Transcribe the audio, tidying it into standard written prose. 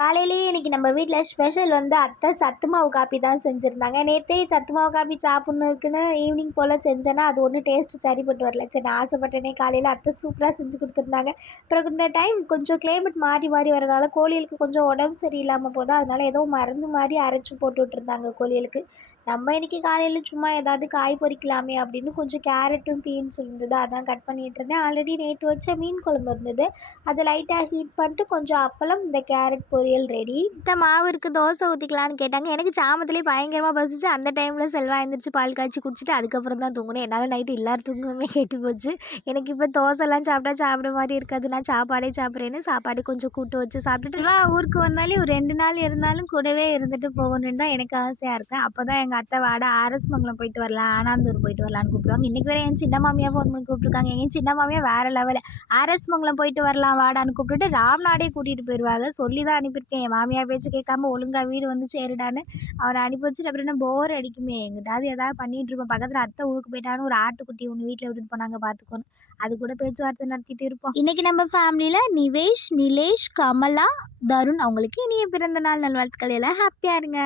காலையிலேயே இன்னைக்கு நம்ம வீட்டில் ஸ்பெஷல் வந்து அத்தை சத்து மாவு காப்பி தான் செஞ்சுருந்தாங்க. நேற்றே சத்து மாவு காப்பி சாப்பிட்ணும் இருக்குன்னு ஈவினிங் போல் செஞ்சேன்னா அது ஒன்றும் டேஸ்ட்டு சரிப்பட்டு வரல. சரி நான் ஆசைப்பட்டேனே காலையில் அத்தை சூப்பராக செஞ்சு கொடுத்துருந்தாங்க. அப்புறம் இந்த டைம் கொஞ்சம் கிளைமேட் மாறி மாறி வரனால கோழிகளுக்கு கொஞ்சம் உடம்பு சரியில்லாமல் போதா, அதனால் ஏதோ மருந்து மாதிரி அரைச்சி போட்டு விட்ருந்தாங்க கோழிகளுக்கு. நம்ம இன்றைக்கி காலையில் சும்மா ஏதாவது காய் பொரிக்கலாமே அப்படின்னு கொஞ்சம் கேரட்டும் பீன்ஸ் இருந்தது, அதான் கட் பண்ணிகிட்டு இருந்தேன். ஆல்ரெடி நேற்று வச்ச மீன் குழம்பு இருந்தது, அதை லைட்டாக ஹீட் பண்ணிட்டு கொஞ்சம் அப்பளம், இந்த கேரட் பொரியல் ரெடி. இந்த மாவு இருக்குது, தோசை ஊற்றிக்கலான்னு கேட்டாங்க. எனக்கு சாமத்துலேயே பயங்கரமாக பசிச்சு அந்த டைமில் செல்வா எழுந்திரிச்சு பால் காய்ச்சி குடிச்சிட்டு அதுக்கப்புறம் தான் தூங்கினேன். என்னால் நைட்டு எல்லாரும் தூங்குமே கெட்டு போச்சு. எனக்கு இப்போ தோசைலாம் சாப்பிட மாதிரி இருக்காது, நான் சாப்பாடே சாப்பிட்றேன்னு சாப்பாடு கொஞ்சம் கூட்டு வச்சு சாப்பிட்டுட்டு ஊருக்கு வந்தாலே ஒரு 2 நாள் இருந்தாலும் கூடவே இருந்துட்டு போகணுன்னு தான் எனக்கு ஆசையாக இருக்கேன். அப்போ தான் எங்கள் அத்தை வாட ஆர்எஸ் மங்கலம் போயிட்டு வரலாம், ஆனாந்தூர் போயிட்டு வரலான்னு கூப்பிடுவாங்க. இன்றைக்கி வேறு என் சின்ன மாமியாக ஃபோன் பண்ணி கூப்பிட்ருக்காங்க. என் சின்ன மாமியாக வேறு லெவலில் ஆர்எஸ் மங்கலம் போயிட்டு வரலாம் வாடான்னு கூப்பிட்டுட்டு ராம்நாடே கூட்டிகிட்டு போயிடுவாங்க. சொல்லி தான் அனுப்பியிருக்கேன், என் மாமியார் பேச்சு கேட்காம ஒழுங்காக வீடு வந்து சேருடான்னு. அவரை அனுப்பி வச்சுட்டு அப்புறம் என்ன போர் அடிக்குமே, எங்கிட்டாவது ஏதாவது பண்ணிகிட்டு இருப்போம். பக்கத்தில் அத்தை ஊருக்கு போயிட்டான்னு ஒரு ஆட்டுக்குட்டி ஒன்று வீட்டில் விட்டுட்டு போனாங்க, பார்த்துக்கோன்னு அது கூட பேச்சுவார்த்தை நடத்திட்டு இருப்போம். இன்றைக்கி நம்ம ஃபேமிலியில் நிவேஷ், நிலேஷ், கமலா, தருண் அவங்களுக்கு இனிய பிறந்த நாள் நல்வாழ்த்துக்கள். எல்லாம் ஹாப்பியாக இருங்க.